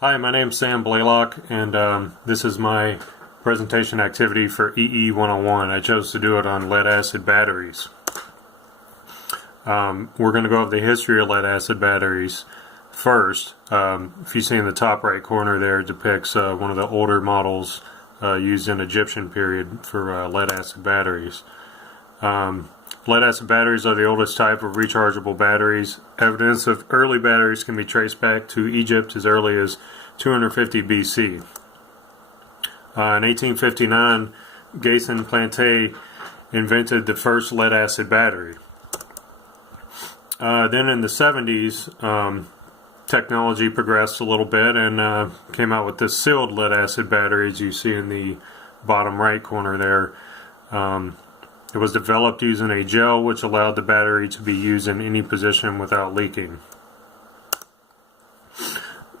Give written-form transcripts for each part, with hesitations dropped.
Hi, my name's Sam Blaylock, and this is my presentation activity for EE 101. I chose to do it on lead-acid batteries. We're going to go over the history of lead-acid batteries first. If you see in the top right corner there, it depicts one of the older models used in Egyptian period for lead-acid batteries. Lead-acid batteries are the oldest type of rechargeable batteries. Evidence of early batteries can be traced back to Egypt as early as 250 BC. In 1859, Gaston Planté invented the first lead-acid battery. Then in the 70s, technology progressed a little bit and came out with this sealed lead-acid battery, as you see in the bottom right corner there. It was developed using a gel which allowed the battery to be used in any position without leaking.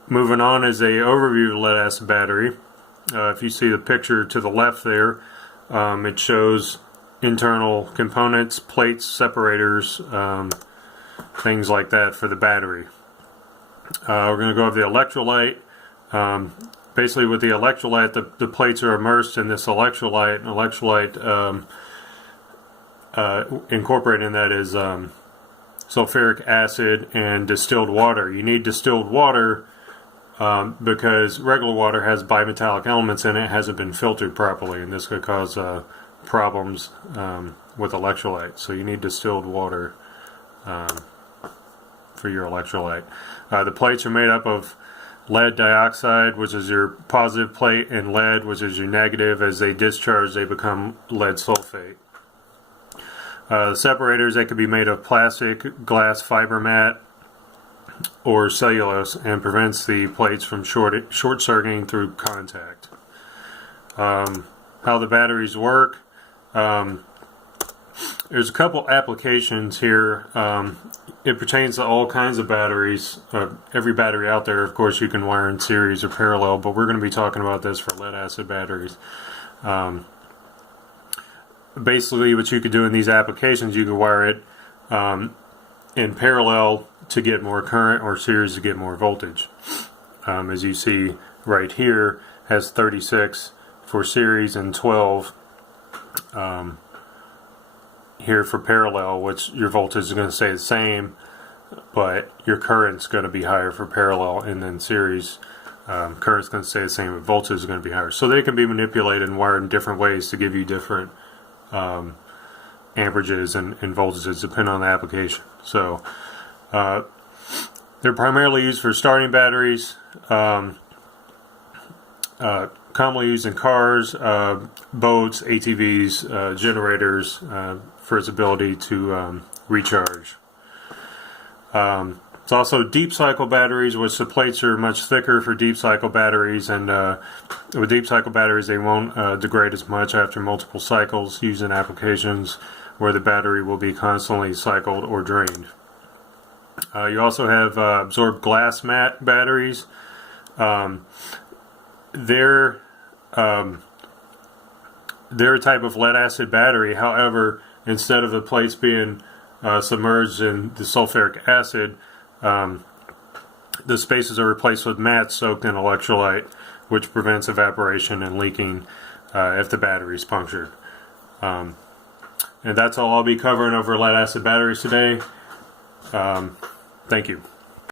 Moving on is an overview of the lead-acid battery. If you see the picture to the left there, it shows internal components, plates, separators, things like that for the battery. We're going to go over the electrolyte. Basically with the electrolyte, the plates are immersed in this electrolyte. An electrolyte incorporated in that is sulfuric acid and distilled water. You need distilled water because regular water has bimetallic elements in it. It hasn't been filtered properly, and this could cause problems with electrolyte. So you need distilled water for your electrolyte. The plates are made up of lead dioxide, which is your positive plate, and lead, which is your negative. As they discharge, they become lead sulfate. The separators, they could be made of plastic, glass, fiber mat, or cellulose, and prevents the plates from short-circuiting through contact. How the batteries work. There's a couple applications here. It pertains to all kinds of batteries. Every battery out there, of course, you can wire in series or parallel, but we're going to be talking about this for lead-acid batteries. Basically, what you could do in these applications, you could wire it in parallel to get more current, or series to get more voltage. As you see right here, has 36 for series and 12 here for parallel, which your voltage is going to stay the same, but your current's going to be higher for parallel, and then series current's going to stay the same, but voltage is going to be higher. So they can be manipulated and wired in different ways to give you different amperages and voltages depending on the application. So they're primarily used for starting batteries, commonly used in cars, boats, ATVs, generators, for its ability to recharge. It's also deep cycle batteries, which the plates are much thicker for deep cycle batteries, and with deep cycle batteries they won't degrade as much after multiple cycles, used in applications where the battery will be constantly cycled or drained. You also have absorbed glass mat batteries. They're a type of lead-acid battery. However, instead of the plates being submerged in the sulfuric acid, the spaces are replaced with mats soaked in electrolyte, which prevents evaporation and leaking if the battery is punctured. And that's all I'll be covering over lead-acid batteries today. Thank you.